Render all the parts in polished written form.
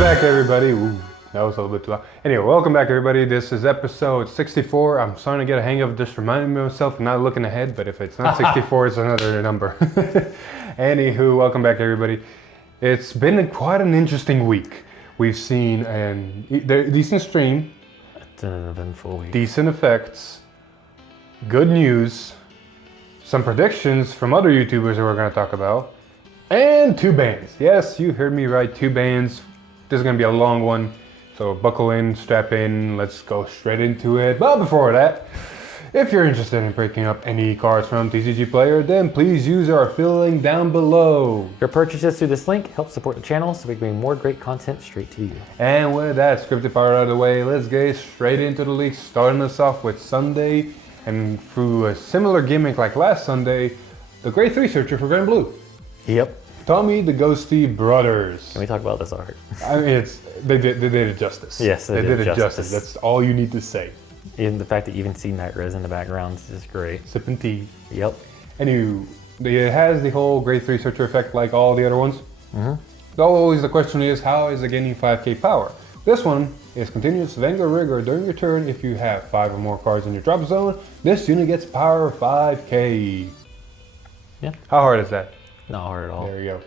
back, everybody. Ooh, that was a little bit too loud. Anyway, welcome back, everybody. This is episode 64. I'm starting to get a hang of just reminding myself, not looking ahead, but if it's not 64, it's another number. Anywho, welcome back, everybody. It's been quite an interesting week. We've seen a decent stream. It's an eventful week. Decent effects. Good news. Some predictions from other YouTubers that we're going to talk about. And 2 bans. Yes, you heard me right, 2 bans. This is going to be a long one. So buckle in, strap in, let's go straight into it. But before that, if you're interested in picking up any cards from TCG Player, then please use our affiliate link down below. Your purchases through this link help support the channel so we can bring more great content straight to you. And with that scripted part out of the way, let's get straight into the league, starting us off with Sunday. And through a similar gimmick like last Sunday, the Grade 3 Searcher for Grand Blue. Yep. Tommy the Ghosty Brothers. Can we talk about this art? I mean, they did it justice. Yes, they did it justice. That's all you need to say. Even the fact that you even see Night Res in the background is just great. Sipping tea. Yep. Anyway, it has the whole Grade 3 Searcher effect like all the other ones. Always the question is, how is it getting 5k power? This one is continuous Vanguard rigor during your turn. If you have 5 or more cards in your drop zone, this unit gets power 5k. Yeah. How hard is that? Not hard at all. There you go.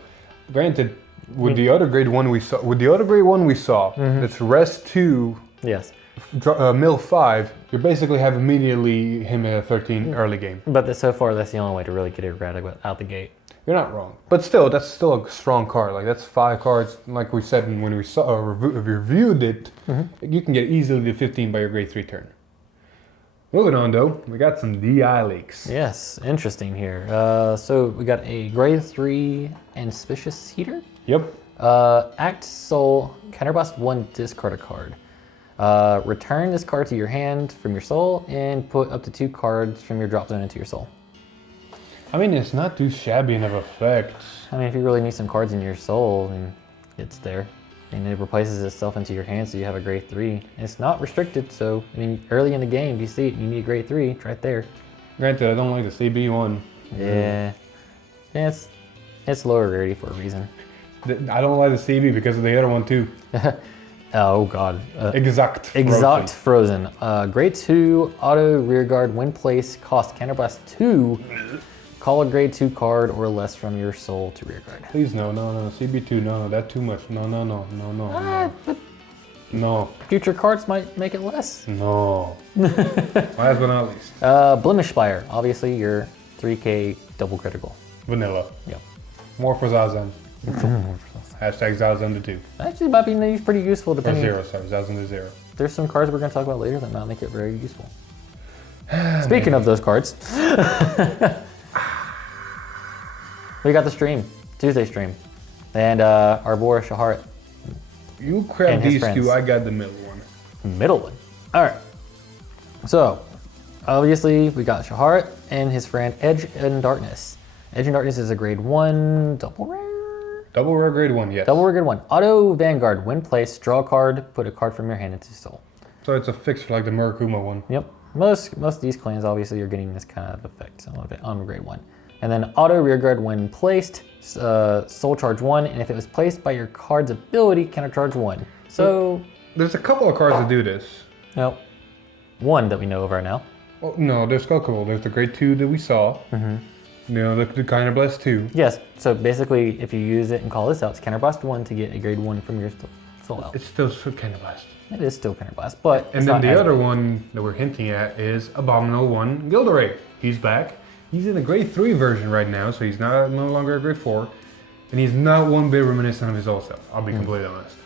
Granted, with the other grade one we saw, that's rest 2, Yes. mill 5, you basically have immediately him at a 13 early game. But so far, that's the only way to really get it out the gate. You're not wrong. But still, that's still a strong card. Like, that's 5 cards, like we said when we saw reviewed it, you can get easily to 15 by your grade 3 turn. Moving on though, we got some DI leaks. Yes, interesting here. So we got a grade 3 Auspicious Heater. Yep. Act Soul, counterblast 1, discard a card. Return this card to your hand from your soul and put up to 2 cards from your drop zone into your soul. I mean, it's not too shabby of effect. I mean, if you really need some cards in your soul, then it's there. And it replaces itself into your hand, so you have a grade 3. It's not restricted, so I mean, early in the game, if you see it, you need a grade 3, it's right there. Granted, I don't like the CB one. Yeah, it's lower rarity for a reason. I don't like the CB because of the other one too. Oh god. Exact Frozen. Grade 2, auto rearguard, when placed, cost counterblast 2. Call a grade 2 card or less from your soul to rearguard. Please no, CB2, no, that's too much. No. No. Future cards might make it less. No. Last but not least. Blemish Spire, obviously your 3k double critical. Vanilla. Yep. More for Zazen. Hashtag Zazen to 2. Actually, might be pretty useful depending. Or 0, sorry, Zazen to 0. There's some cards we're going to talk about later that might make it very useful. Speaking of those cards, we got the stream, Tuesday stream, and our boy Shaharat. You grab these two, I got the middle one. Middle one. All right. So, obviously, we got Shaharat and his friend Edge and Darkness. Edge and Darkness is a grade 1 double rare? Double rare grade 1, yes. Double rare grade 1. Auto Vanguard, when placed, draw a card, put a card from your hand into soul. So it's a fix for like the Murakumo one. Yep. Most of these clans, obviously, are getting this kind of effect on grade 1. And then auto rearguard when placed, soul charge 1, and if it was placed by your card's ability, counter charge 1. So there's a couple of cards that do this. No, one that we know of right now. Oh, no, there's a couple. There's the grade 2 that we saw. You know, the counterblast 2. Yes. So basically, if you use it and call this out, it's counterblast 1 to get a grade 1 from your soul out. It's still counterblast. It is still counterblast, but and then the other one that we're hinting at is Abominable 1 Gilderay. He's back. He's in a grade 3 version right now, so he's no longer a grade 4. And he's not one bit reminiscent of his old self, I'll be completely honest.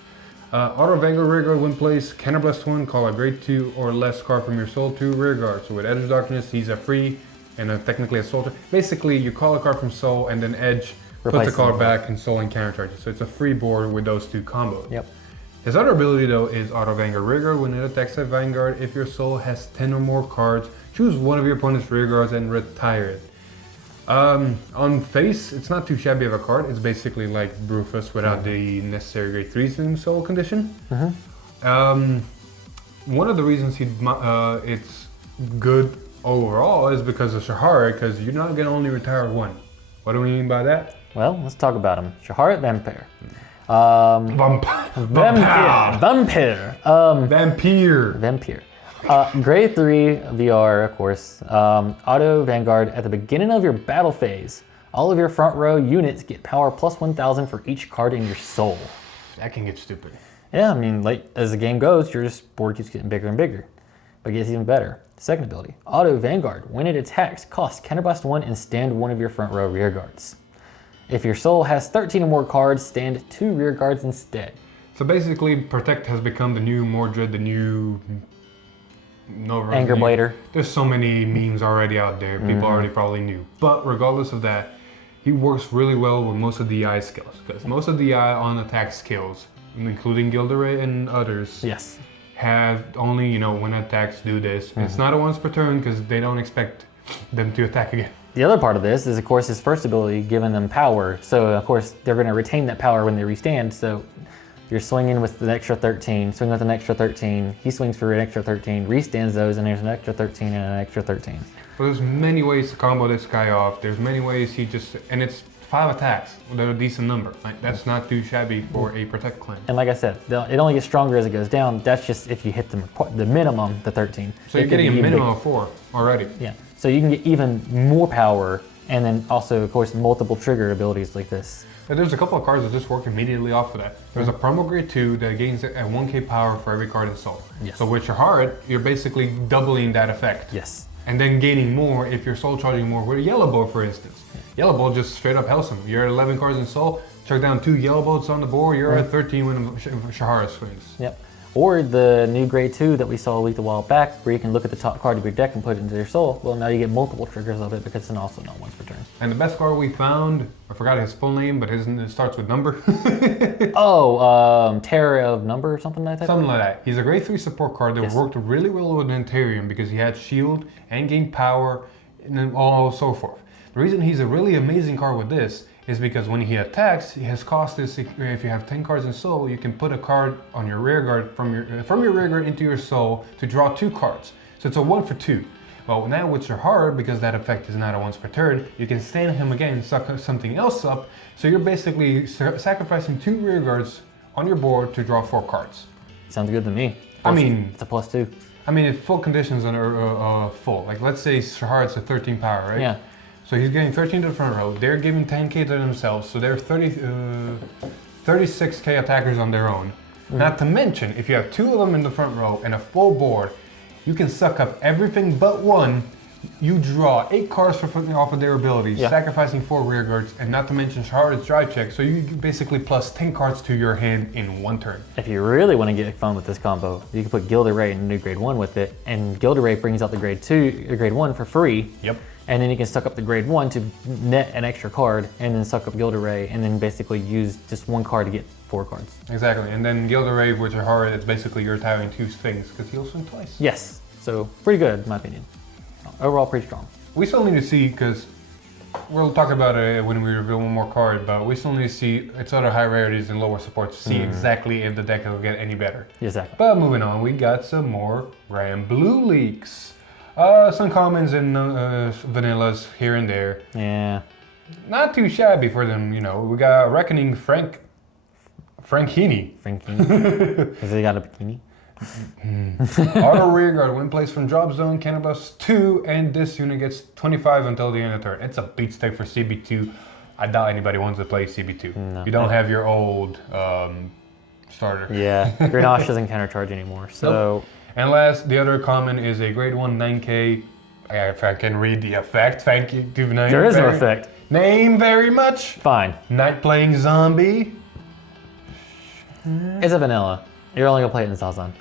Auto Vanguard rearguard when placed, counterblast 1, call a grade 2 or less card from your soul to rearguard. So with Edge of Darkness, he's a free and technically a soldier. Basically, you call a card from soul and then Edge puts the card back and soul and countercharges. So it's a free board with those 2 combos. Yep. His other ability though is Auto Vanguard rearguard. When it attacks a Vanguard, if your soul has 10 or more cards, choose one of your opponent's rearguards and retire it. On face, it's not too shabby of a card. It's basically like Brufus without the necessary grade 3s in soul condition. One of the reasons it's good overall is because of Shaharat, because you're not going to only retire 1. What do we mean by that? Well, let's talk about him. Shaharat Vampir. Vampir. Vampir. Grade 3 VR, of course. Auto Vanguard. At the beginning of your battle phase, all of your front row units get power plus 1,000 for each card in your soul. That can get stupid. Yeah, I mean, like as the game goes, your board keeps getting bigger and bigger, but it gets even better. Second ability, Auto Vanguard. When it attacks, cost counterblast 1 and stand one of your front row rear guards. If your soul has 13 or more cards, stand 2 rear guards instead. So basically, Protect has become the new Mordred, the new Anger Blader. There's so many memes already out there. People already probably knew. But regardless of that, he works really well with most of the AI skills. Because most of the AI on attack skills, including Gilderay and others, Yes. have only, when attacks do this. It's not a once per turn because they don't expect them to attack again. The other part of this is, of course, his first ability giving them power. So, of course, they're going to retain that power when they restand. So, you're swinging with an extra 13, swing with an extra 13. He swings for an extra 13, restands those, and there's an extra 13 and an extra 13. But there's many ways to combo this guy off. There's many ways and it's 5 attacks with a decent number. Like, that's not too shabby for a Protect clan. And like I said, it only gets stronger as it goes down. That's just if you hit the minimum, the 13. So you're getting a minimum of 4 already. Yeah. So you can get even more power, and then also, of course, multiple trigger abilities like this. But there's a couple of cards that just work immediately off of that. There's a promo grade 2 that gains a 1k power for every card in Soul. Yes. So with your heart, you're basically doubling that effect. Yes. And then gaining more if you're Soul charging more with a Yellow Bow, for instance. Yellow Bow just straight up helps him. You're at 11 cards in Soul, chuck down 2 Yellow Bolts on the board, you're at 13 when Shahara swings. Yep. Or the new grade 2 that we saw leaked a while back, where you can look at the top card of your deck and put it into your soul. Well, now you get multiple triggers of it because it's also not once per turn. And the best card we found, I forgot his full name, but it starts with number. Terror of Number or something like that? Something like that. He's a grade 3 support card that worked really well with Antarium because he had shield and gained power and then all so forth. The reason he's a really amazing card with this is because when he attacks, his cost is, if you have 10 cards in Soul, you can put a card on your rear guard from your rear guard into your Soul to draw 2 cards. So it's a 1 for 2. Well, now with your heart, because that effect is not a once per turn, you can stand him again, suck something else up. So you're basically sacrificing 2 rear guards on your board to draw 4 cards. Sounds good to me. I mean, it's a +2. I mean, if full conditions are full, like let's say Shahar's at 13 power, right? Yeah. So he's getting 13 to the front row. They're giving 10k to themselves, so they're 36k attackers on their own. Not to mention, if you have 2 of them in the front row and a full board, you can suck up everything but 1. You draw 8 cards off of their abilities, sacrificing 4 rear guards, and not to mention Shahar's drive check, so you basically plus 10 cards to your hand in 1 turn. If you really want to get fun with this combo, you can put Gilderay and new grade 1 with it, and Gilderay brings out the grade 1 for free. Yep. And then you can suck up the grade 1 to net an extra card, and then suck up Gilderay, and then basically use just 1 card to get 4 cards. Exactly, and then Gilderay with your heart, it's basically you're tiring 2 things, because he'll swing twice. Yes, so pretty good in my opinion. Overall, pretty strong. We still need to see, because we'll talk about it when we reveal one more card, but we still need to see its other high rarities and lower support to see exactly if the deck will get any better. Exactly. But moving on, we got some more Grand Blue leaks. Some commons and vanillas here and there. Yeah. Not too shabby for them, We got Reckoning Frank Heaney. Has he got a bikini? Auto rear guard when placed from drop zone, counterblast 2, and this unit gets 25 until the end of the turn. It's a beat stick for CB2. I doubt anybody wants to play CB2. No. You don't have your old starter. Yeah, Grenache doesn't countercharge anymore, so... Nope. And last, the other common is a grade 1 9k. If I can read the effect, thank you. There is no effect. Name very much. Fine. Night Playing Zombie. It's a vanilla. You're only gonna play it in Sazan.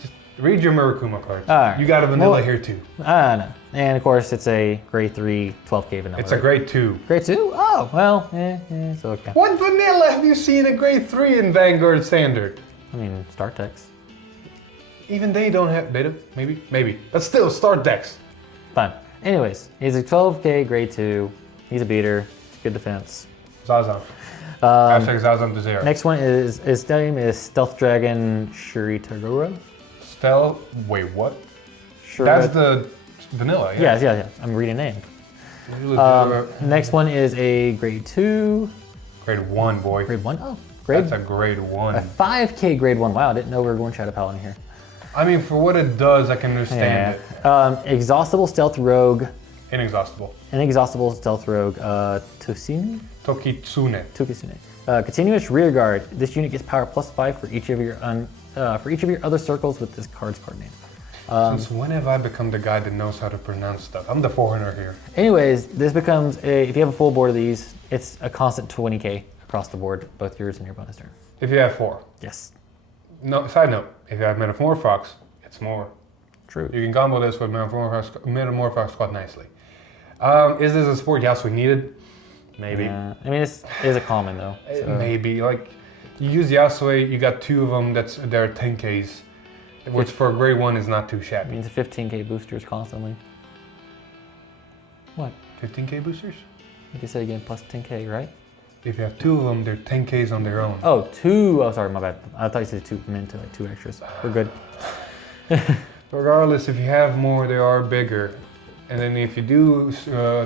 Just read your Murakumo cards. All right. You got a vanilla here too. No. And of course, it's a grade 3, 12k vanilla. It's a grade 2. Grade 2? Oh, well, it's okay. What vanilla have you seen a grade 3 in Vanguard Standard? I mean, Star Tex. Even they don't have, maybe. But still, start decks. Fine. Anyways, he's a 12k grade 2. He's a beater. It's good defense. Zazam. Hashtag Zazam to 0. Next one is, his name is Stealth Dragon Shiritagura. Wait, what? That's the vanilla, yeah. Yeah. I'm reading name. Next one is a grade 2. Grade 1, boy. Grade 1? Oh. That's a grade 1. A 5K grade 1. Wow, I didn't know we were going Shadow Paladin here. I mean, for what it does, I can understand it. Exhaustible Stealth Rogue. Inexhaustible. Inexhaustible Stealth Rogue. Tokitsune? Tokitsune. Continuous Rear Guard. This unit gets power +5 for each of your other circles with this card's card name. Since when have I become the guy that knows how to pronounce stuff? I'm the forerunner here. Anyways, this becomes if you have a full board of these, it's a constant 20k across the board, both yours and your bonus turn. If you have 4. Yes. No, side note, if you have Metamorphox, it's more. True. You can combo this with Metamorphox quite nicely. Is this a support Yasuo needed? Maybe. Yeah. I mean, it's a common though. So. Maybe. Like, you use Yasuo, you got 2 of them, they're 10Ks. Which for a grade 1 is not too shabby. It means 15k boosters constantly. What? 15k boosters? Like you said again, plus 10k, right? If you have 2 of them, they're 10Ks on their own. Oh, 2. Oh, sorry, my bad. I thought you said 2 meant to like 2 extras. We're good. Regardless, if you have more, they are bigger. And then if you do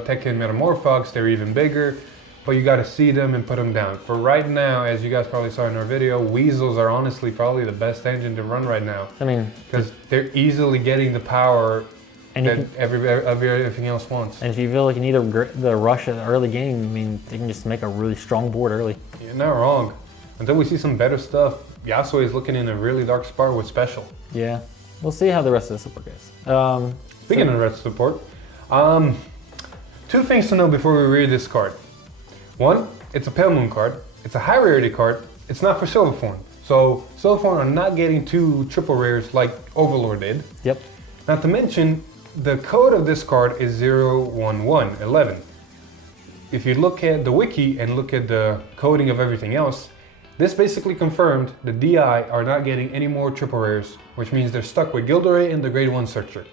tech in Metamorphox, they're even bigger. But you gotta see them and put them down. For right now, as you guys probably saw in our video, Weasels are honestly probably the best engine to run right now. I mean, because they're easily getting the power and that everything else wants. And if you feel like you need the rush at the early game, I mean, they can just make a really strong board early. You're not wrong. Until we see some better stuff, Yasuo is looking in a really dark spot with special. Yeah, we'll see how the rest of the support goes. Speaking of the rest of the support, 2 things to know before we read this card. 1, it's a Pale Moon card. It's a high rarity card. It's not for Silver Form. So Silver Form are not getting 2 triple rares like Overlord did. Yep. Not to mention, the code of this card is 01111. If you look at the wiki and look at the coding of everything else, this basically confirmed the DI are not getting any more triple rares, which means they're stuck with Gilderay and the grade 1 Searcher.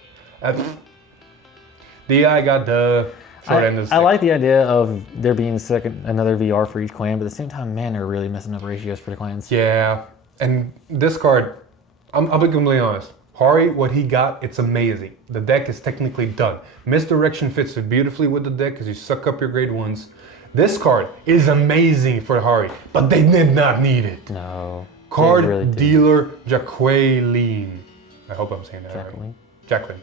DI got the short end of the stick. I like the idea of there being another VR for each clan, but at the same time, man, they're really messing up ratios for the clans. Yeah, and this card, I'll be completely honest. Hari, what he got, it's amazing. The deck is technically done. Misdirection fits it beautifully with the deck because you suck up your grade 1s. This card is amazing for Hari, but they did not need it. No. Card really dealer Jacqueline. I hope I'm saying that right. Jacqueline.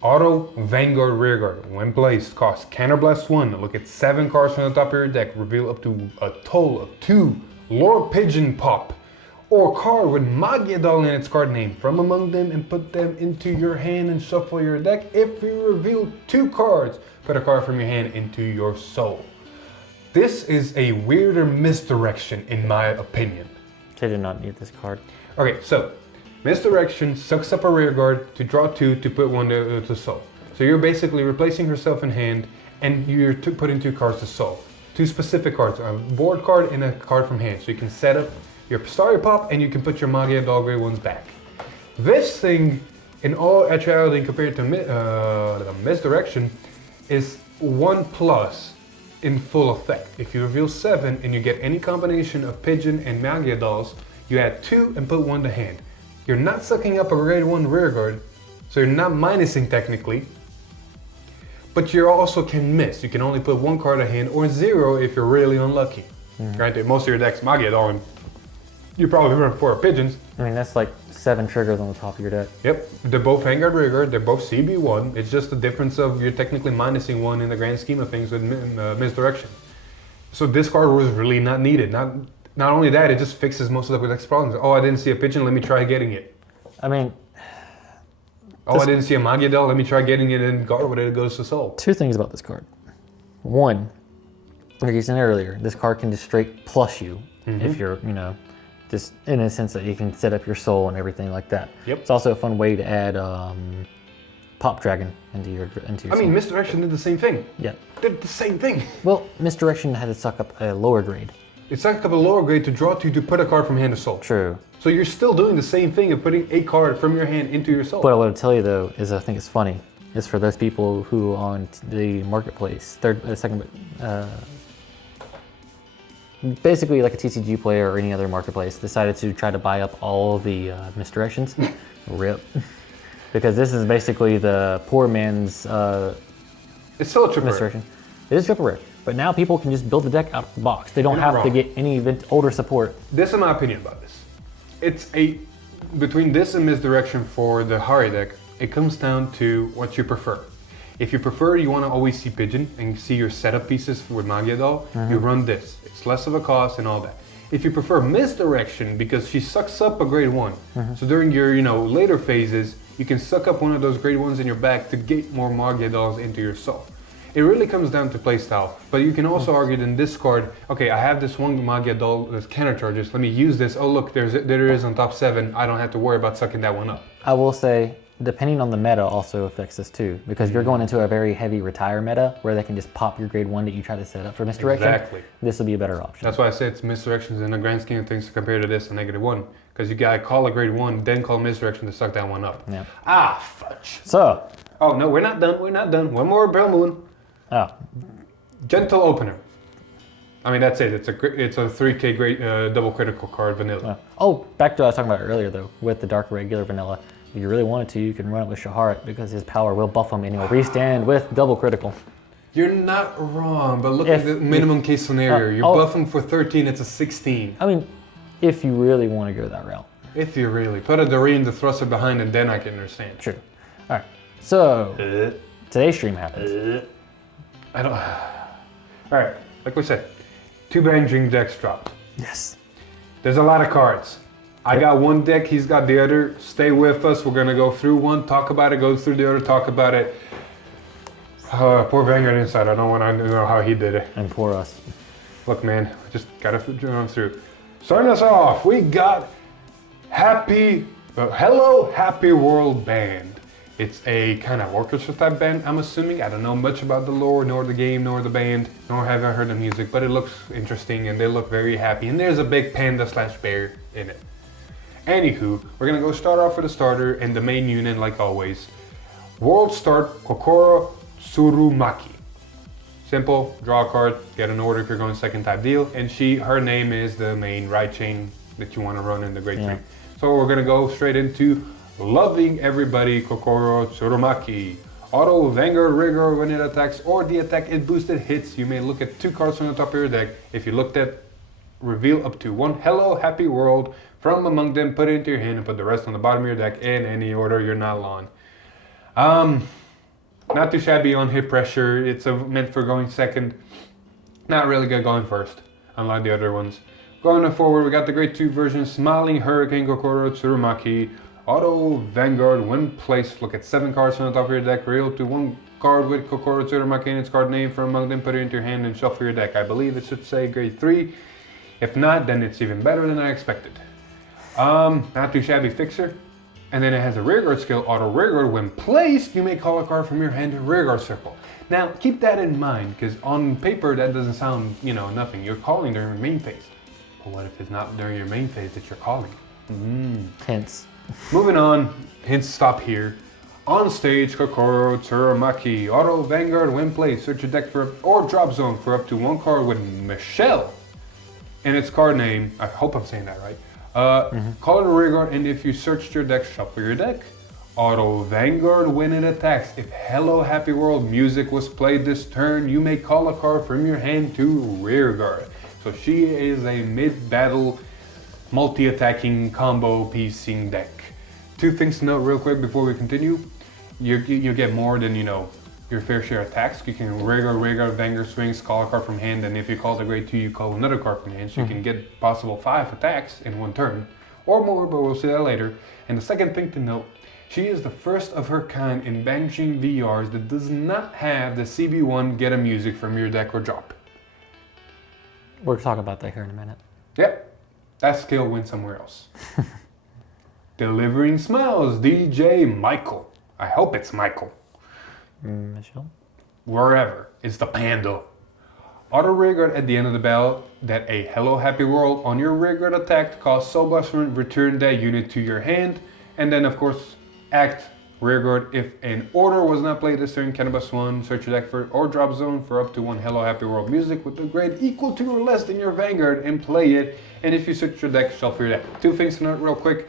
Auto Vanguard Rearguard, when placed, costs Counterblast 1. Look at 7 cards from the top of your deck. Reveal up to a total of 2 Lord Pigeon Pop. Or card with Magiadol in its card name. From among them and put them into your hand and shuffle your deck. If you reveal 2 cards, put a card from your hand into your soul. This is a weirder misdirection in my opinion. They did not need this card. Okay, so misdirection sucks up a rear guard to draw 2 to put 1 to soul. So you're basically replacing herself in hand and you're putting 2 cards to soul. 2 specific cards, a board card and a card from hand. So you can set up your Starry Pop and you can put your Magia Dog Grade 1s back. This thing, in all actuality compared to the misdirection, is 1+ in full effect. If you reveal 7 and you get any combination of Pigeon and Magia Dolls, you add 2 and put 1 to hand. You're not sucking up a grade 1 rear guard, so you're not minusing technically, but you also can miss. You can only put 1 card to hand or 0 if you're really unlucky. Granted, most of your deck's Magia Doll and you probably run 4 pigeons. I mean, that's like 7 triggers on the top of your deck. Yep, they're both Vanguard Rearguard, they're both CB1. It's just the difference of you're technically minusing 1 in the grand scheme of things with misdirection. So this card was really not needed. Not only that, it just fixes most of the deck's problems. Oh, I didn't see a pigeon, let me try getting it. I mean... Oh, I didn't see a Magia Doll, let me try getting it and guard with it, it goes to soul. 2 things about this card. 1, like you said earlier, this card can just straight plus you if you're, just in a sense that you can set up your soul and everything like that. Yep. It's also a fun way to add Pop Dragon into your I mean, Misdirection did the same thing. Yeah. Did the same thing. Well, Misdirection had to suck up a lower grade. It sucked up a lower grade to draw 2 to put a card from hand to soul. True. So you're still doing the same thing of putting a card from your hand into your soul. What I want to tell you though is I think it's funny. Is for those people who on the marketplace, basically like a TCG player or any other marketplace, decided to try to buy up all the misdirections. RIP. Because this is basically the poor man's it's still a triple misdirection. It is triple rare. But now people can just build the deck out of the box. They don't You're not have to wrong. get any older support. This is my opinion about this. It's between this and misdirection for the Hari deck, it comes down to what you prefer. If you prefer, you want to always see Pigeon and see your setup pieces with Magia Doll, you run this. It's less of a cost and all that. If you prefer misdirection, because she sucks up a grade 1, so during your later phases, you can suck up one of those grade 1s in your back to get more Magia Dolls into your soul. It really comes down to playstyle, but you can also argue in this card, okay, I have this one Magia Doll that's counter charges, let me use this. Oh look, there it is on top 7, I don't have to worry about sucking that one up. I will say, depending on the meta also affects this too, because you're going into a very heavy retire meta where they can just pop your grade 1 that you try to set up for misdirection. Exactly. This will be a better option. That's why I say it's misdirections in the grand scheme of things compared to this, a -1. Because you gotta call a grade 1, then call misdirection to suck that one up. Yeah. Ah, fudge. So, Oh no, we're not done. One more Bell Moon. oh, Gentle Opener. I mean, that's it. It's a 3K great double critical card, vanilla. oh, back to what I was talking about earlier though, with the dark regular vanilla. If you really wanted to, you can run it with Shaharat because his power will buff him and he'll restand with double critical. You're not wrong, but look at the minimum case scenario. You're buffing for 13, it's a 16. I mean, if you really want to go that route. If you really put a Doreen to thrust it behind, and then I can understand. True. All right. So today's stream happens. I don't. All right, like we said, 2 Vanguard decks dropped. Yes. There's a lot of cards. I got one deck, he's got the other. Stay with us. We're gonna go through one, talk about it, go through the other, talk about it. Poor Vanguard Inside. I don't want to know how he did it. And poor us. Look, man, just gotta run through. Starting us off, we got Hello Happy World Band. It's a kind of orchestra type band, I'm assuming. I don't know much about the lore, nor the game, nor the band, nor have I heard the music, but it looks interesting and they look very happy. And there's a big panda/bear in it. Anywho, we're gonna go start off with a starter and the main unit like always. World Start Kokoro Tsurumaki. Simple, draw a card, get an order if you're going second type deal, and her name is the main right chain that you want to run in the grade 3. So we're gonna go straight into Loving Everybody Kokoro Tsurumaki. Auto, Vanguard, Rigor when it attacks, or the attack it boosted hits. You may look at 2 cards from the top of your deck. If you looked at, reveal up to 1 Hello Happy World from among them, put it into your hand and put the rest on the bottom of your deck in any order you're not on. Not too shabby on hit pressure. It's meant for going second. Not really good going first, unlike the other ones. Going forward, we got the grade 2 version, Smiling Hurricane Kokoro Tsurumaki. Auto Vanguard, when placed, look at 7 cards from the top of your deck, reveal up to 1 card with Kokoro Tsurumaki and its card name from among them, put it into your hand and shuffle your deck. I believe it should say grade 3. If not, then it's even better than I expected. Not too shabby fixer. And then it has a rearguard skill, Auto Rearguard. When placed, you may call a card from your hand to rearguard circle. Now, keep that in mind, because on paper that doesn't sound, nothing. You're calling during your main phase. But what if it's not during your main phase that you're calling? Hints. Moving on, hints stop here. On stage, Kokoro Tsurumaki. Auto Vanguard, when placed, search your deck or drop zone for up to 1 card with Michelle and its card name. I hope I'm saying that right. Call it a rearguard, and if you searched your deck, shuffle your deck. Auto Vanguard, when it attacks. If Hello Happy World music was played this turn, you may call a card from your hand to rearguard. So she is a mid-battle, multi-attacking, combo piecing deck. 2 things to note real quick before we continue. You get more than, your fair share of attacks. You can rearguard, Vanguard swings, call a card from hand, and if you call the grade 2, you call another card from hand. So you can get possible 5 attacks in 1 turn, or more, but we'll see that later. And the second thing to note, she is the first of her kind in banishing VRs that does not have the CB1 get a music from your deck or drop. We'll talk about that here in a minute. Yep, that skill went somewhere else. Delivering Smiles, DJ Michael. I hope it's Michael. Michelle? Wherever, it's the panda. Auto rearguard at the end of the battle that a Hello Happy World on your rearguard attack costs Soul Blast, return that unit to your hand, and then of course act rearguard if an order was not played this turn, Cannabis 1, search your deck for or drop zone for up to 1 Hello Happy World music with a grade equal to or less than your Vanguard and play it, and if you search your deck, shuffle your deck. 2 things to note real quick.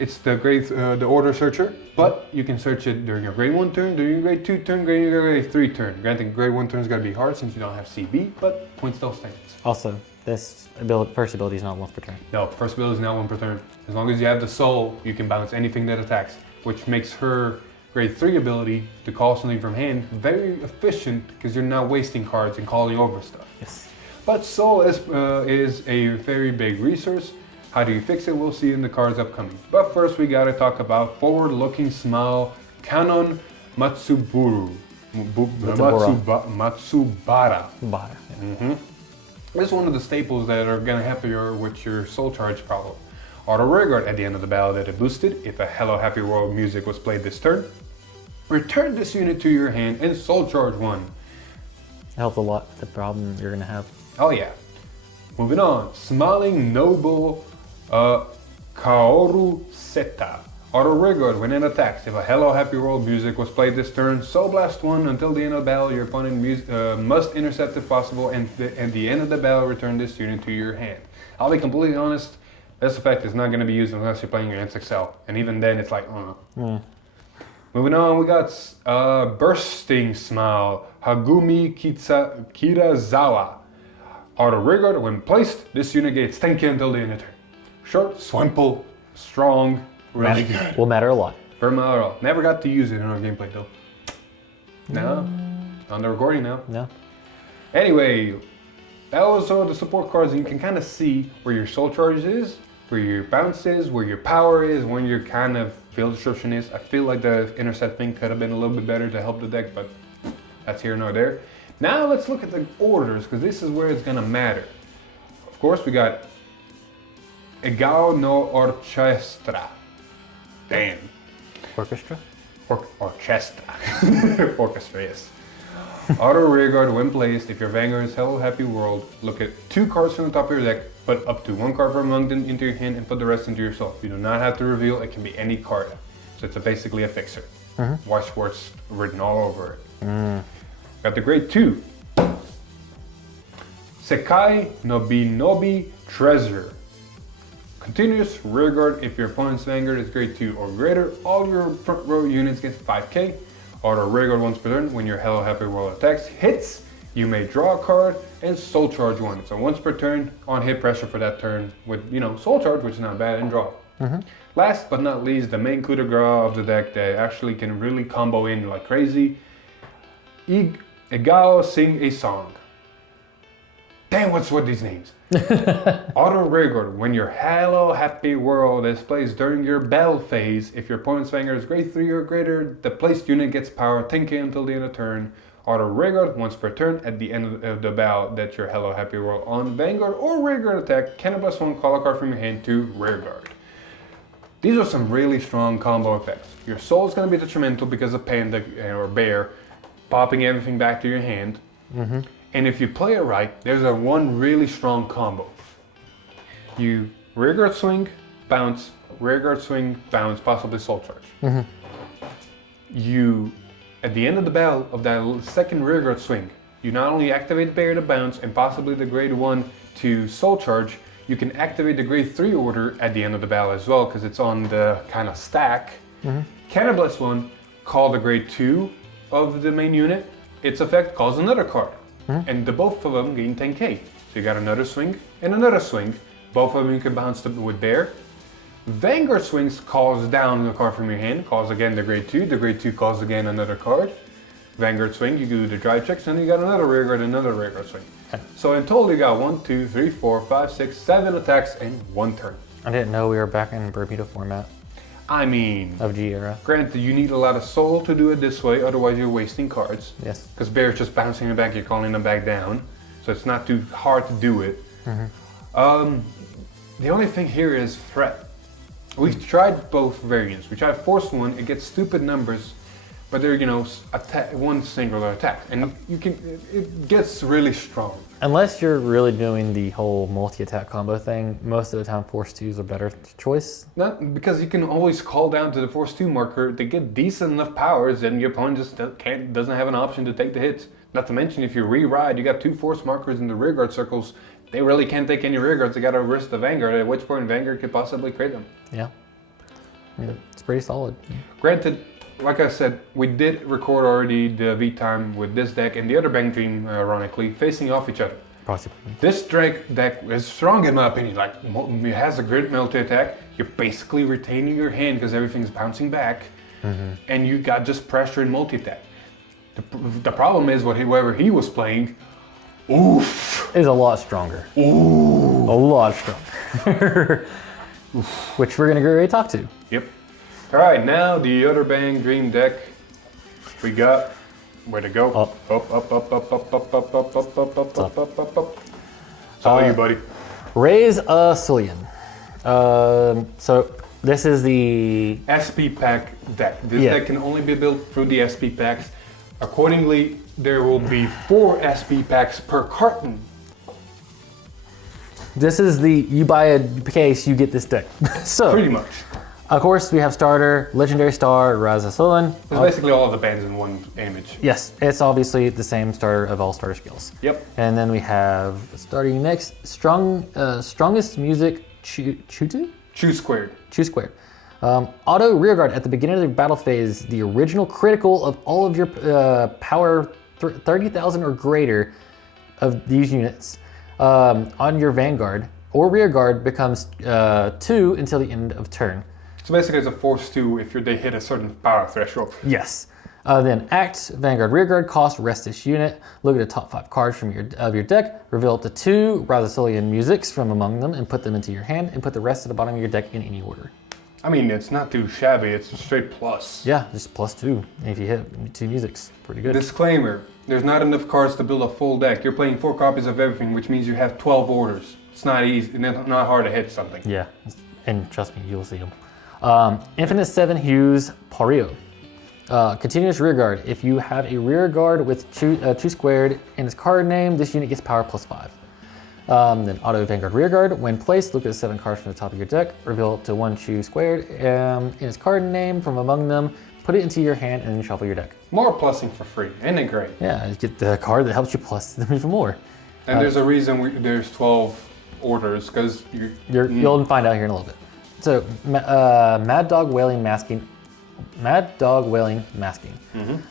It's the order searcher, but you can search it during your grade 1 turn, during your grade 2 turn, during your grade 3 turn. Granted, grade 1 turn is going to be hard since you don't have CB, but point still stands. Also, this first ability is not once per turn. No, first ability is not 1 per turn. As long as you have the soul, you can bounce anything that attacks, which makes her grade 3 ability to call something from hand very efficient because you're not wasting cards and calling over stuff. Yes. But soul is a very big resource. How do you fix it? We'll see in the cards upcoming. But first we gotta talk about forward-looking smile Canon Matsubara. Bada. This is one of the staples that are gonna help you with your soul charge problem. Auto Rearguard at the end of the battle that it boosted. If a Hello Happy World music was played this turn, return this unit to your hand and soul charge 1. It helps a lot with the problem you're gonna have. Oh yeah. Moving on, Smiling Noble Kaoru Seta. Auto Rearguard when it attacks. If a Hello Happy World music was played this turn, Soul Blast 1 until the end of the battle. Your opponent must intercept if possible, and at the end of the battle, return this unit to your hand. I'll be completely honest, this effect is not going to be used unless you're playing against Excel, and even then it's like, Moving on, we got Bursting Smile Hagumi Kirazawa. Auto Rearguard when placed, this unit gets 10k until the end of the turn. Short, simple, strong, really good. Will matter a lot. Very matter at all. Never got to use it in our gameplay though. No, on the recording now. No. Anyway, that was all the support cards, and you can kind of see where your soul charge is, where your bounce is, where your power is, when your kind of field description is. I feel like the intercept thing could have been a little bit better to help the deck, but that's here nor there. Now let's look at the orders, because this is where it's gonna matter. Of course, we got Egao no Orchestra. Damn. Orchestra? Orchestra. Orchestra, yes. Auto Rearguard when placed. If your Vanguard is Hello Happy World, look at 2 cards from the top of your deck, put up to 1 card from among them into your hand, and put the rest into yourself. You do not have to reveal, it can be any card. So it's basically a fixer. Watch what's written all over it. Got the grade 2. Sekai Nobinobi Treasure. Continuous Rearguard. If your opponent's Vanguard is grade 2 or greater, all your front row units get 5k. Auto Rearguard once per turn. When your Hello Happy World attacks hits, you may draw a card and soul charge 1. So once per turn on hit pressure for that turn with, soul charge, which is not bad, and draw. Last but not least, the main coup de grace of the deck that actually can really combo in like crazy. Egao Sing a Song. Damn, what's with these names? Auto Rearguard. When your Hello Happy World is placed during your battle phase, if your opponent's Vanguard is grade 3 or greater, the placed unit gets power 10k until the end of turn. Auto Rearguard once per turn at the end of the battle that your Hello Happy World on Vanguard or Rearguard attack, can plus 1 call a card from your hand to Rearguard. These are some really strong combo effects. Your soul is going to be detrimental because of Panda or Bear popping everything back to your hand. And if you play it right, there's one really strong combo. You Rearguard swing, bounce, Rearguard swing, bounce, possibly soul charge. You, at the end of the battle of that second Rearguard swing, you not only activate the Bear to bounce and possibly the grade 1 to soul charge, you can activate the grade 3 order at the end of the battle as well, because it's on the kind of stack. Cannibalize 1, call the grade 2 of the main unit. Its effect calls another card. And the both of them gain 10k. So you got another swing and another swing. Both of them you can bounce with Bear. Vanguard swings calls down a card from your hand, calls again the grade 2. The grade 2 calls again another card. Vanguard swing, you do the drive checks, and you got another Rearguard swing. So in total you got 1, 2, 3, 4, 5, 6, 7 attacks in 1 turn. I didn't know we were back in Bermuda format I mean, of G era. Granted, you need a lot of soul to do it this way, otherwise you're wasting cards. Yes. Because Bear's just bouncing them back, you're calling them back down. So it's not too hard to do it. The only thing here is threat. We've tried both variants. We tried Force 1, it gets stupid numbers, but they're, one singular attack. And it gets really strong. Unless you're really doing the whole multi-attack combo thing, most of the time Force 2s are better choice. Not because you can always call down to the Force 2 marker to get decent enough powers, and your opponent just doesn't have an option to take the hits. Not to mention, if you re-ride, you got 2 Force markers in the Rearguard circles. They really can't take any Rearguards. They got to risk the Vanguard, at which point Vanguard could possibly crit them. Yeah. it's pretty solid. Granted, like I said, we did record already the V-time with this deck and the other Bang Dream, ironically, facing off each other. Possibly. This deck is strong in my opinion. Like, it has a great multi-attack. You're basically retaining your hand because everything's bouncing back. And you got just pressure and multi-attack. The problem is, whoever he was playing, oof. Is a lot stronger. Ooh. A lot stronger. Which we're going to get ready to talk to. Yep. Alright, now the other Bang Dream deck. We got... Where to go? Up. It's all you, buddy. Raise a Cillian. So this is the SP pack deck. This Yeah. deck can only be built through the SP packs. Accordingly, there will be 4 SP packs per carton. This is the you buy a case, you get this deck. So Pretty much. of course we have starter, legendary star, Raza Cillian. It's basically all of the bands in one image. Yes, it's obviously the same starter of all starter skills. Yep. And then we have starting next, strongest music, Chutu? Choose squared. Choose squared. Auto rearguard at the beginning of the battle phase, the original critical of all of your power 30,000 or greater of these units on your Vanguard or rearguard becomes 2 until the end of turn. So basically it's a force 2 if they hit a certain power threshold. Yes. Then act, Vanguard rearguard, cost, rest this unit. Look at the top 5 cards from your deck. Reveal up to 2 Razasilian musics from among them and put them into your hand and put the rest at the bottom of your deck in any order. I mean, it's not too shabby, it's a straight plus. Yeah, just +2 if you hit 2 musics. Pretty good. Disclaimer, there's not enough cards to build a full deck. You're playing 4 copies of everything, which means you have 12 orders. It's not easy, it's not hard to hit something. Yeah, and trust me, you'll see them. Infinite 7 Hues Pario. Continuous rearguard. If you have a rearguard with Choose squared in its card name, this unit gets power +5. Then auto Vanguard rearguard. When placed, look at the 7 cards from the top of your deck. Reveal up to 1 Choose squared in its card name from among them. Put it into your hand and then shuffle your deck. More plussing for free, isn't it great? Yeah, you get the card that helps you plus them even more. And there's a reason there's 12 orders, because You'll find out here in a little bit. So, Mad Dog Wailing Masking.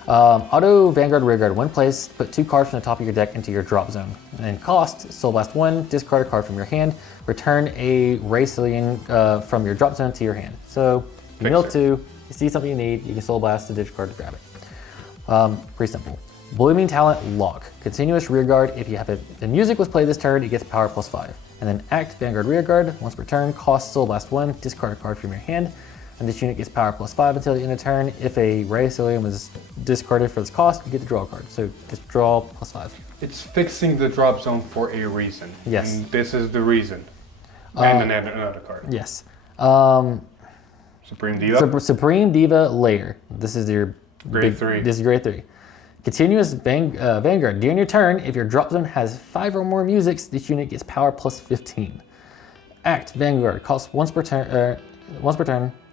Auto Vanguard rearguard. When placed, put 2 cards from the top of your deck into your drop zone. And then cost, Soul Blast 1, discard a card from your hand, return a Razasilian from your drop zone to your hand. So, you mill 2, you see something you need, you can Soul Blast the digit card to grab it. Pretty simple. Blooming Talent Lock. Continuous rearguard. If you have the music was played this turn, it gets power +5. And then act Vanguard rearguard. Once per turn, cost Soul Blast 1, discard a card from your hand, and this unit gets power +5 until the end of turn. If a Razasilian was discarded for its cost, you get to draw a card. So just draw +5. It's fixing the drop zone for a reason. Yes. And this is the reason. And then another card. Yes. Supreme Diva. Supreme Diva Layer. This is your Grade 3. This is grade 3. Continuous Vanguard. During your turn, if your drop zone has 5 or more musics, this unit gets power +15. Act Vanguard. Costs once per turn.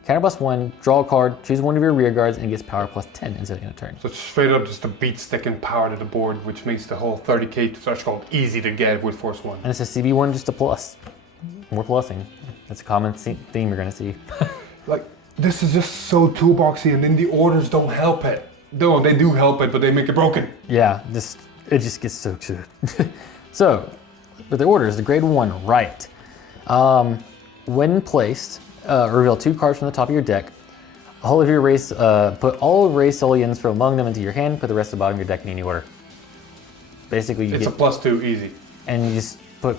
Counter +1. Draw a card. Choose one of your rear guards and gets power +10 instead of end of turn. So it's straight up just a beat stick and power to the board, which makes the whole 30k threshold easy to get with Force 1. And it's a CB1 just a plus. More plussing. That's a common theme you're gonna see. Like, this is just so toolboxy, and then the orders don't help it. No, they do help it, but they make it broken. Yeah, it just gets so good. So, with the orders, the grade 1, right. When placed, reveal 2 cards from the top of your deck. All of your put all Razasilians from among them into your hand. Put the rest at the bottom of your deck in any order. Basically, It's a +2, easy. And you just put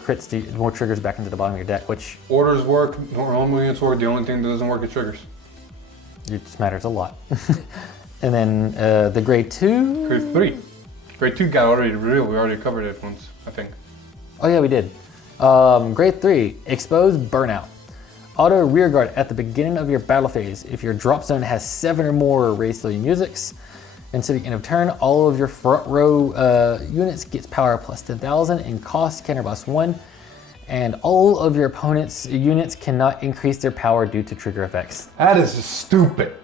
more triggers back into the bottom of your deck, which Orders work, normal units work. The only thing that doesn't work is triggers. it just matters a lot. And then the grade 2. Grade 3. Grade 2 got already real. We already covered it once, I think. Oh yeah, we did. Grade 3, Expose Burnout. Auto rearguard at the beginning of your battle phase. If your drop zone has 7 or more Razasilian musics, until the end of turn, all of your front row units gets power +10,000 and cost counter +1. And all of your opponent's units cannot increase their power due to trigger effects. That is just stupid.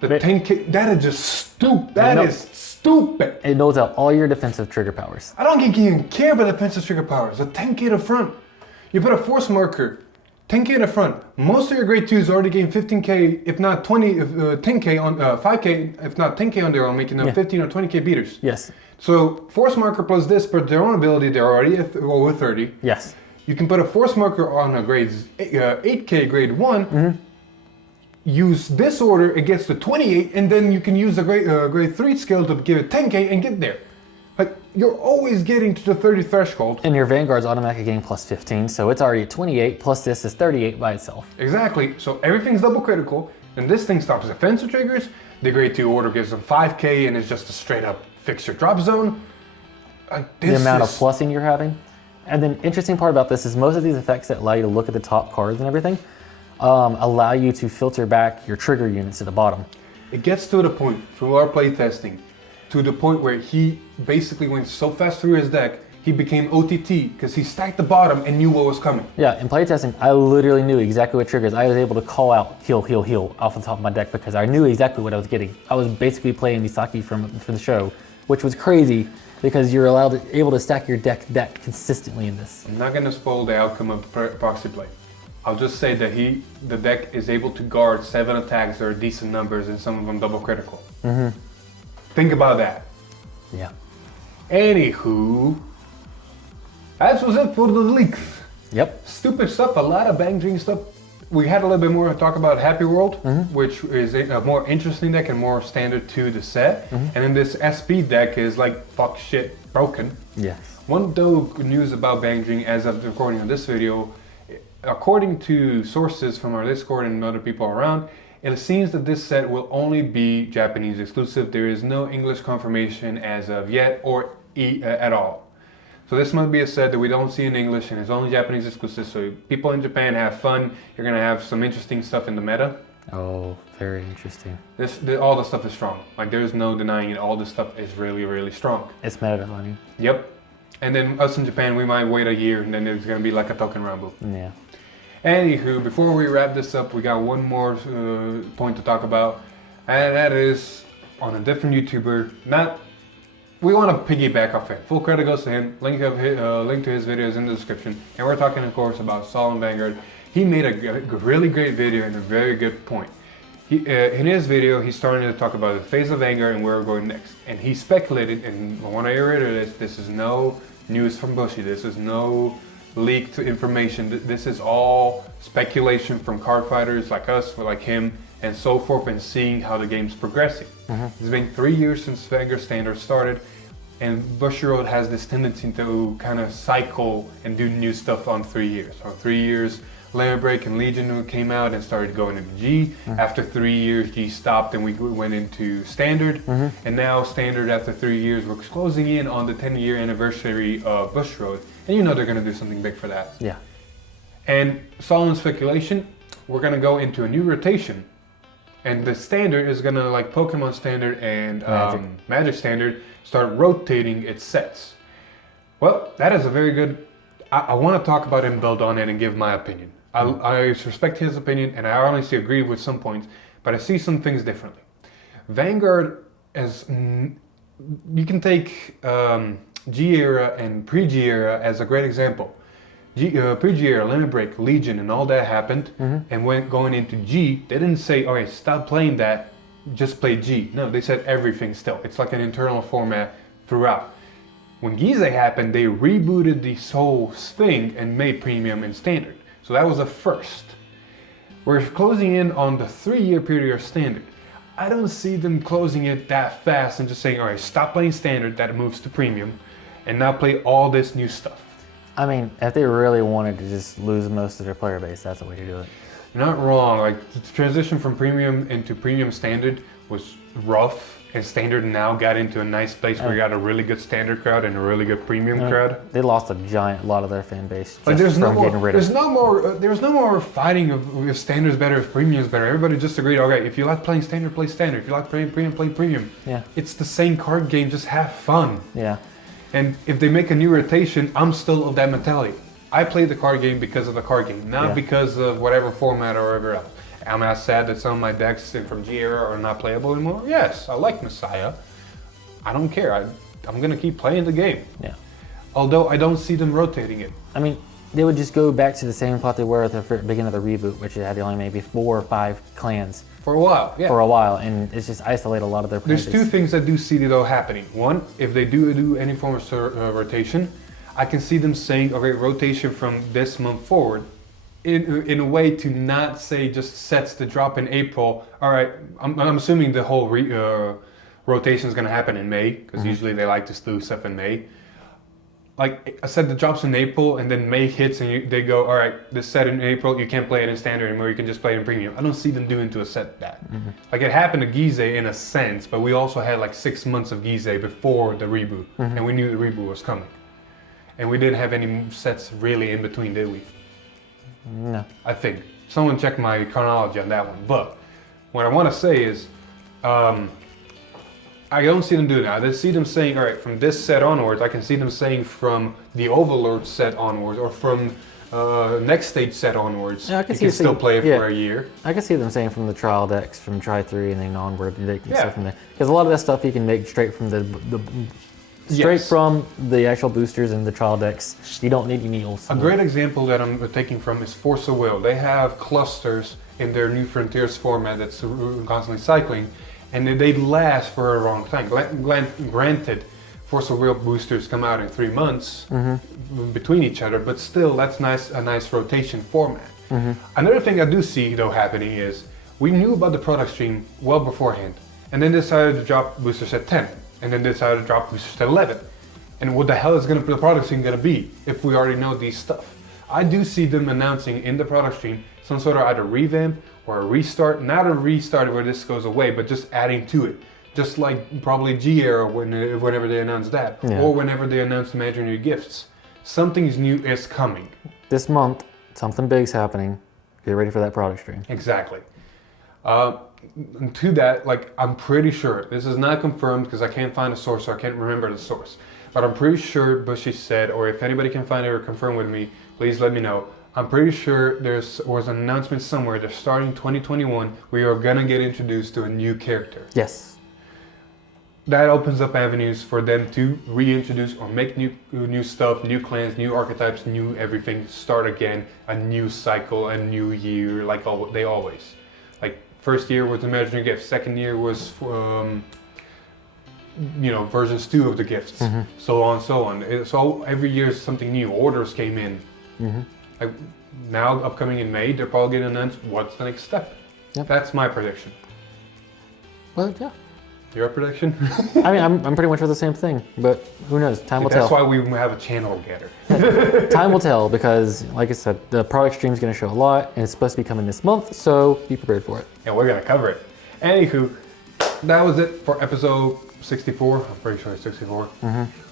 The 10k, that is just stupid. That is stupid. It knows out all your defensive trigger powers. I don't even care about defensive trigger powers. A 10k to front. You put a force marker 10k in the front. Most of your grade 2s already gain 15k, if not 10k on 5k, if not 10k on their own, making them 15 or 20k beaters. Yes. So force marker plus this, but their own ability, they're already over 30. Yes. You can put a force marker on a grade 8k grade 1. Use this order, it gets to 28, and then you can use a grade 3 skill to give it 10k and get there. Like, you're always getting to the 30 threshold. And your Vanguard's automatically getting plus 15, so it's already at 28, plus this is 38 by itself. Exactly, so everything's double critical, and this thing stops defensive triggers. The grade 2 order gives them 5k, and it's just a straight up fix your drop zone. The amount of plussing you're having. And then interesting part about this is most of these effects that allow you to look at the top cards and everything allow you to filter back your trigger units to the bottom. It gets to the point, through our playtesting, to the point where he basically went so fast through his deck, he became OTT because he stacked the bottom and knew what was coming. Yeah, in playtesting, I literally knew exactly what triggers. I was able to call out heal, heal, heal off the top of my deck because I knew exactly what I was getting. I was basically playing Misaki for the show, which was crazy because you're able to stack your deck that consistently in this. I'm not going to spoil the outcome of the proxy play. I'll just say that the deck is able to guard 7 attacks that are decent numbers and some of them double critical. Think about that. Yeah. Anywho, that was it for the leaks. Yep. Stupid stuff, a lot of bang dream stuff. We had a little bit more to talk about Happy World, which is a more interesting deck and more standard to the set. And then this SP deck is like fuck shit broken. Yes. One though news about bang dream as of the recording of this video, according to sources from our Discord and other people around, it seems that this set will only be Japanese exclusive. There is no English confirmation as of yet or at all. So this might be a set that we don't see in English and it's only Japanese exclusive. So people in Japan have fun. You're gonna have some interesting stuff in the meta. Oh, very interesting. All the stuff is strong. Like there's no denying it. All this stuff is really, really strong. It's meta funny. Yep. And then us in Japan, we might wait a year and then it's gonna be like a token ramble. Yeah. Anywho, before we wrap this up, we got one more point to talk about, and that is on a different YouTuber. We want to piggyback off him. Full credit goes to him. Link to his videos in the description. And we're talking, of course, about Saul and Vanguard. He made a really great video and a very good point. In his video, he's starting to talk about the phase of Vanguard and where we're going next. And he speculated, and I want to reiterate this is no news from Bushy. This is no leaked information. This is all speculation from card fighters like us, or like him, and so forth, and seeing how the game's progressing. It's been 3 years since Vanguard Standard started, and Bushiroad has this tendency to kind of cycle and do new stuff on 3 years. So 3 years, Layer Break and Legion came out and started going into G. After 3 years, G stopped and we went into Standard. And now Standard, after 3 years, we're closing in on the 10-year anniversary of Bushiroad. And you know they're going to do something big for that. Yeah. And solid speculation, we're going to go into a new rotation. And the Standard is going to, like Pokemon Standard and Magic Standard, start rotating its sets. Well, that is a very good... I want to talk about and build on it and give my opinion. I respect his opinion, and I honestly agree with some points, but I see some things differently. Vanguard, you can take G era and pre-G era as a great example. Pre-G era, Limit Break, Legion, and all that happened, and when going into G, they didn't say, "All right, stop playing that, just play G." No, they said everything still. It's like an internal format throughout. When Gize happened, they rebooted this whole thing and made Premium and Standard. So that was a first. We're closing in on the 3-year period of Standard. I don't see them closing it that fast and just saying, all right, stop playing Standard, that moves to Premium, and now play all this new stuff. I mean, if they really wanted to just lose most of their player base, that's the way to do it. You're not wrong. Like, the transition from Premium into Premium Standard was rough. And Standard now got into a nice place where you got a really good Standard crowd and a really good Premium crowd. They lost a lot of their fan base just like there's from no getting rid of it. There's no more fighting of if Standard's better, if Premium's better. Everybody just agreed, okay, if you like playing Standard, play Standard. If you like playing Premium, play Premium. Yeah. It's the same card game, just have fun. Yeah. And if they make a new rotation, I'm still of that mentality. I play the card game because of the card game, not because of whatever format or whatever else. Am I sad that some of my decks from G era are not playable anymore? Yes, I like Messiah. I don't care. I'm gonna keep playing the game. Yeah. Although I don't see them rotating it. I mean, they would just go back to the same plot they were at the beginning of the reboot, which had only maybe 4 or 5 clans For a while, yeah. for a while, and it's just isolate a lot of their There's plans. 2 things I do see though happening. One, if they do any form of rotation, I can see them saying, okay, rotation from this month forward, in a way to not say just sets to drop in April. All right, I'm assuming the whole rotation is going to happen in May, because usually they like to do stuff in May. Like I said, the drops in April, and then May hits, and they go, all right, this set in April, you can't play it in standard anymore, you can just play it in premium. I don't see them doing to a set that. Like it happened to Gize in a sense, but we also had like 6 months of Gize before the reboot, and we knew the reboot was coming. And we didn't have any sets really in between, did we? No. I think. Someone check my chronology on that one. But what I want to say is, I don't see them doing that. I see them saying, all right, from this set onwards, I can see them saying from the Overlord set onwards, or from next stage set onwards, Yeah, I can you see can it still saying- play it yeah. for a year. I can see them saying from the trial decks, from Tri 3 and then onward, they can Yeah. stuff from there. Because a lot of that stuff you can make straight from the straight Yes. from the actual boosters and the trial decks. You don't need any old A stuff. great example that I'm taking from is Force of Will. They have clusters in their New Frontiers format that's constantly cycling, and they last for a long time. Granted, Force of Will boosters come out in 3 months between each other, but still, that's a nice rotation format. Another thing I do see though happening is we knew about the product stream well beforehand, and then decided to drop boosters at 10, and then decided to drop boosters at 11. And what the hell is the product stream going to be if we already know these stuff? I do see them announcing in the product stream some sort of either revamp or a restart, not a restart where this goes away, but just adding to it. Just like probably G-Era whenever they announce that, Yeah. or whenever they announce Imaginary Gifts. Something new is coming. This month, something big's happening. Get ready for that product stream. Exactly. To that, like, I'm pretty sure, this is not confirmed because I can't find a source, so I can't remember the source, but I'm pretty sure Bushy said, or if anybody can find it or confirm with me, please let me know. I'm pretty sure there was an announcement somewhere that starting 2021, we are gonna get introduced to a new character. Yes. That opens up avenues for them to reintroduce or make new stuff, new clans, new archetypes, new everything, start again, a new cycle, a new year, like they always. Like, first year was Imaginary Gifts, second year was versions 2 of the gifts, so on, so on. So every year is something new. Orders came in. Like, now, upcoming in May, they're probably going to announce what's the next step. Yep. That's my prediction. Well, yeah. Your prediction? I mean, I'm pretty much with the same thing, but who knows? Time will That's tell. why we have a channel together. Time will tell because, like I said, the product stream is going to show a lot, and it's supposed to be coming this month, so be prepared for it. And we're going to cover it. Anywho, that was it for episode 64. I'm pretty sure it's 64.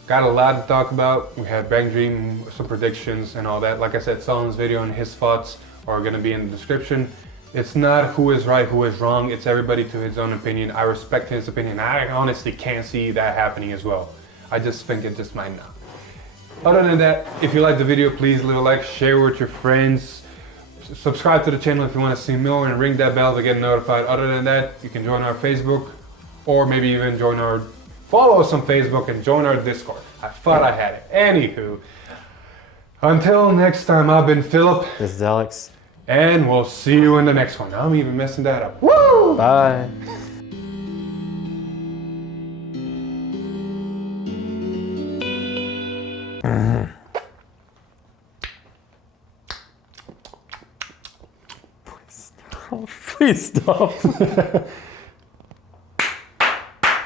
Got a lot to talk about. We had Bang Dream, some predictions and all that. Like I said, Solon's video and his thoughts are going to be in the description. It's not who is right, who is wrong. It's everybody to his own opinion. I respect his opinion. I honestly can't see that happening as well. I just think it just might not. Other than that, if you like the video, please leave a like, share with your friends. Subscribe to the channel if you want to see more, and ring that bell to get notified. Other than that, you can join our Facebook, or maybe even follow us on Facebook and join our Discord. I thought I had it. Anywho, until next time, I've been Philip, This is Alex. and we'll see you in the next one. I'm even messing that up. Woo! Bye. Please stop.